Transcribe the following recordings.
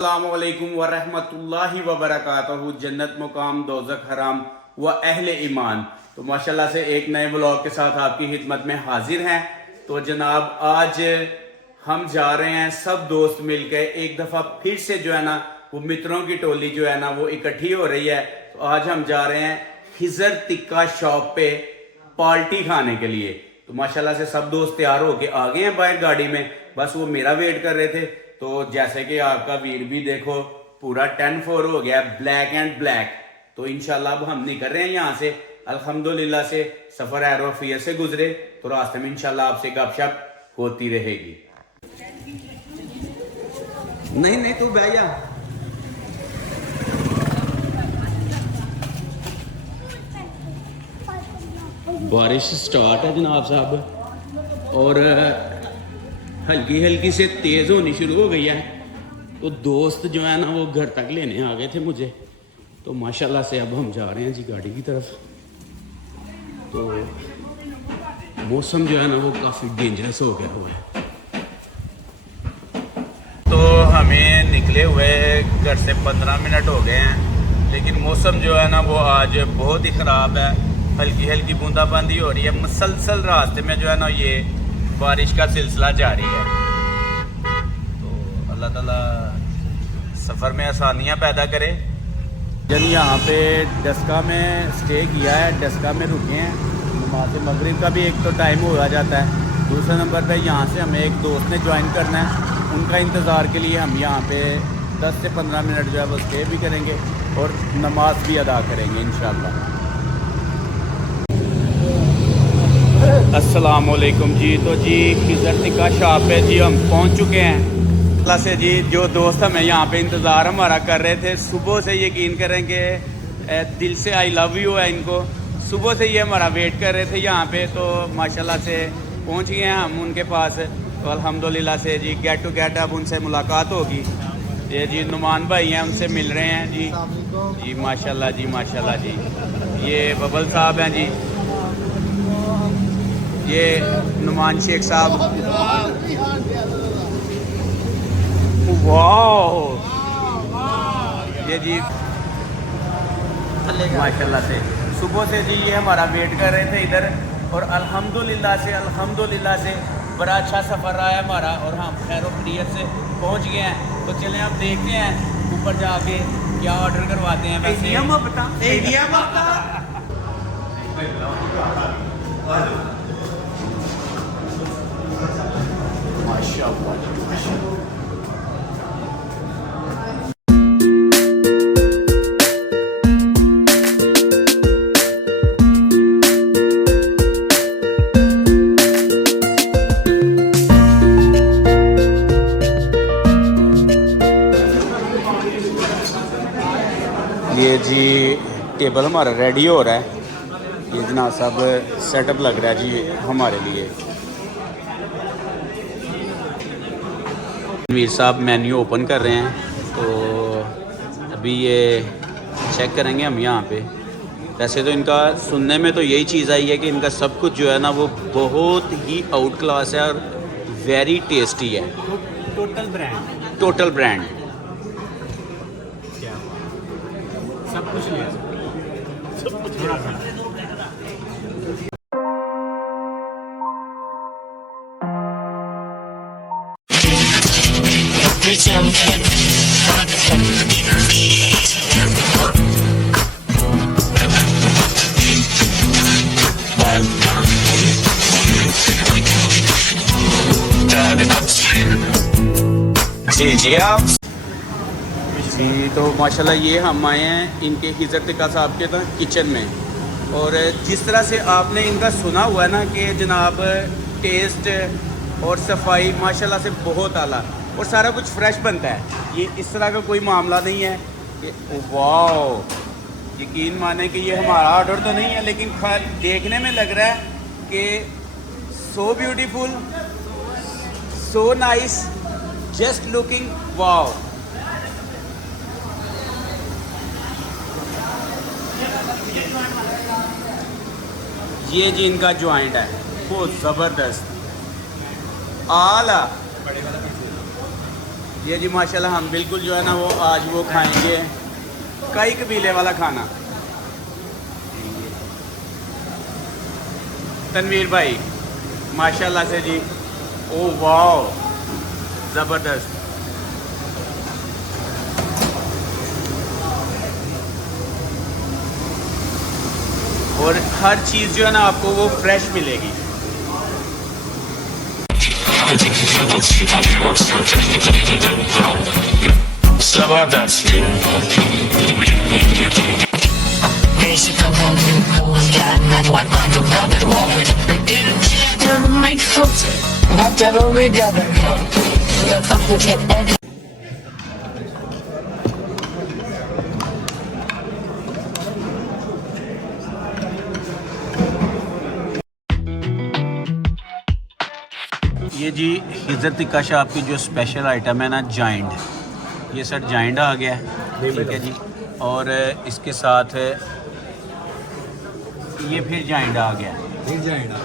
अस्सलामुअलैकुम वरहमतुल्लाहि वबरकातुहू। जन्नत मुकाम दोज़ख हराम व अहले ईमान। तो माशाल्लाह से एक नए ब्लॉग के साथ आपकी खिदमत में हाजिर हैं। तो जनाब आज हम जा रहे हैं सब दोस्त मिलकर एक दफ़ा फिर से जो है ना वो मित्रों की टोली जो है ना वो इकट्ठी हो रही है। तो आज हम जा रहे हैं खिजर टिक्का शॉप पे पार्टी खाने के लिए। तो माशाल्लाह से सब दोस्त तैयार होके आ गए हैं बाहर गाड़ी में, बस वो मेरा वेट कर रहे थे। तो जैसे कि आपका वीर भी देखो पूरा 10-4 हो गया, ब्लैक एंड ब्लैक। तो इंशाल्लाह अब हम निकल रहे हैं यहाँ से। अल्हम्दुलिल्लाह से सफर एरोफियर से गुजरे तो रास्ते में इंशाल्लाह आपसे गपशप होती रहेगी। नहीं नहीं तू भैया बारिश स्टार्ट है जनाब साहब, और हल्की हल्की से तेज़ होनी शुरू हो गई है। तो दोस्त जो है ना वो घर तक लेने आ गए थे मुझे। तो माशाल्लाह से अब हम जा रहे हैं जी गाड़ी की तरफ। तो मौसम जो है ना वो काफ़ी डेंजरस हो गया हुआ है। तो हमें निकले हुए घर से 15 मिनट हो गए हैं, लेकिन मौसम जो है ना वो आज बहुत ही ख़राब है। हल्की हल्की बूंदाबांदी हो रही है, मुसलसल रास्ते में जो है ना ये बारिश का सिलसिला जारी है। तो अल्लाह ताला सफ़र में आसानियाँ पैदा करे। जन यहाँ पे डस्का में स्टे किया है, डस्का में रुके हैं। नमाज मगरिब का भी एक तो टाइम हो जाता है। दूसरे नंबर पे यहाँ से हमें एक दोस्त ने ज्वाइन करना है, उनका इंतज़ार के लिए हम यहाँ पे 10 से 15 मिनट जो है वो स्टे भी करेंगे और नमाज भी अदा करेंगे इंशाल्लाह। अस्सलामुअलैकुम जी। तो जी खिजर टिक्का शॉप पे जी हम पहुंच चुके हैं। अल्लाह से जी जो दोस्त हमें यहाँ पे इंतज़ार हमारा कर रहे थे सुबह से, यकीन करेंगे दिल से आई लव यू है इनको। सुबह से ये हमारा वेट कर रहे थे यहाँ पे। तो माशाल्लाह से पहुँच गए हैं हम उनके पास। तो अल्हम्दुलिल्लाह से जी गेट टू गेट अब उनसे मुलाकात होगी। ये जी नुमान भाई हैं, उनसे मिल रहे हैं जी। जी माशाल्लाह जी, माशाल्लाह जी। ये बबल साहब हैं जी, ये नुमान शेख साहब। वाह ये जी माशाल्लाह से सुबह से जी ये हमारा वेट कर रहे थे इधर। और अल्हम्दुलिल्लाह से बड़ा अच्छा सफ़र रहा है हमारा और हम खैर खैरियत से पहुंच गए हैं। तो चलें अब देखते हैं ऊपर जाके क्या ऑर्डर करवाते हैं। वैसे माशाल्लाह ये जी टेबल हमारा रेडी हो रहा है। ये जनाब साहब सेटअप लग रहा है जी हमारे लिए। वीर साहब मेन्यू ओपन कर रहे हैं, तो अभी ये चेक करेंगे हम यहाँ पे। वैसे तो इनका सुनने में तो यही चीज़ आई है कि इनका सब कुछ जो है ना वो बहुत ही आउट क्लास है और वेरी टेस्टी है। टोटल ब्रांड सब कुछ लिया, सब कुछ थोड़ा सा। जी जी आप जी। तो माशाल्लाह ये हम आए हैं इनके खिजर टिक्का साहब के किचन में। और जिस तरह से आपने इनका सुना हुआ है ना कि जनाब टेस्ट और सफाई माशाल्लाह से बहुत आला और सारा कुछ फ्रेश बनता है। ये इस तरह का कोई मामला नहीं है कि वाह, यकीन माने कि ये हमारा ऑर्डर तो नहीं है, लेकिन देखने में लग रहा है कि सो beautiful, so nice, just looking wow. ये जी इनका जॉइंट है बहुत ज़बरदस्त आला। ये जी माशाल्लाह हम बिल्कुल जो है ना वो आज वो खाएंगे कई कबीले वाला खाना। तनवीर भाई माशाल्लाह से जी, ओ वाओ ज़बरदस्त। और हर चीज़ जो है ना आपको वो फ्रेश मिलेगी। ये जी हिज़्ज़त टिक्का शाह की जो स्पेशल आइटम है ना जाइंट, ये सर जाइंट आ गया है, ठीक है जी। और इसके साथ ये फिर जाइंट आ गया, फिर जाएगा।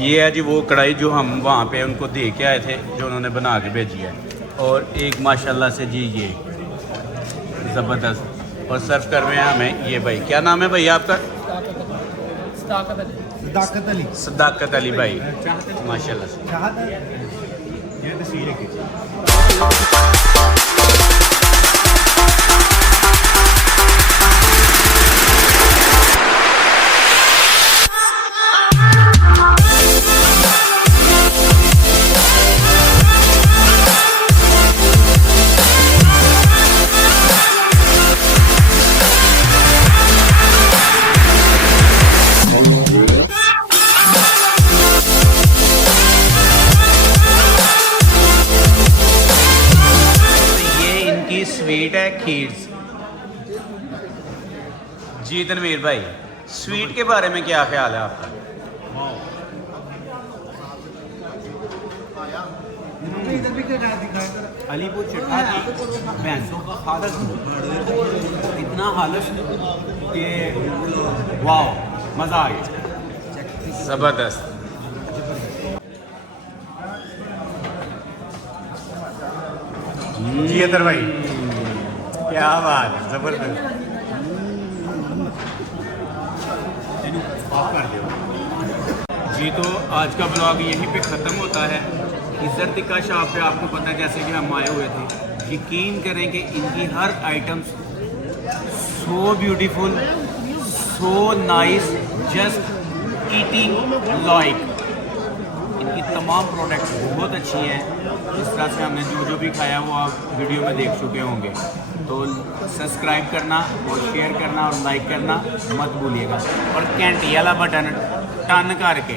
ये है जी वो कढ़ाई जो हम वहाँ पे उनको दे के आए थे, जो उन्होंने बना के भेजी है। और एक माशाल्लाह से जी ये ज़बरदस्त। और सर्व कर रहे हैं हमें ये भाई, क्या नाम है भाई आपका? सदाकत अली। सदाकत अली भाई माशाल्लाह से। ये तस्वीर है। स्वीट है खीर जी। तनवीर भाई स्वीट के बारे में क्या ख्याल है आपका? अलीपुर चट्टा की भैंसों का हालत इतना हालत कि वाह मज़ा आ गया, ज़बरदस्त। जी अदर भाई क्या बात है, जबरदस्त। जी तो आज का ब्लॉग यहीं पे ख़त्म होता है। हिज़्ज़त टिक्का शाह पे आपको पता है जैसे कि हम आए हुए थे, यकीन करें कि इनकी हर item so beautiful, so nice, just eating like. इनकी तमाम प्रोडक्ट्स बहुत अच्छी हैं। इस तरह से हमने जो भी खाया वो आप वीडियो में देख चुके होंगे। तो सब्सक्राइब करना और शेयर करना और लाइक करना मत भूलिएगा, और घंटी वाला बटन टन करके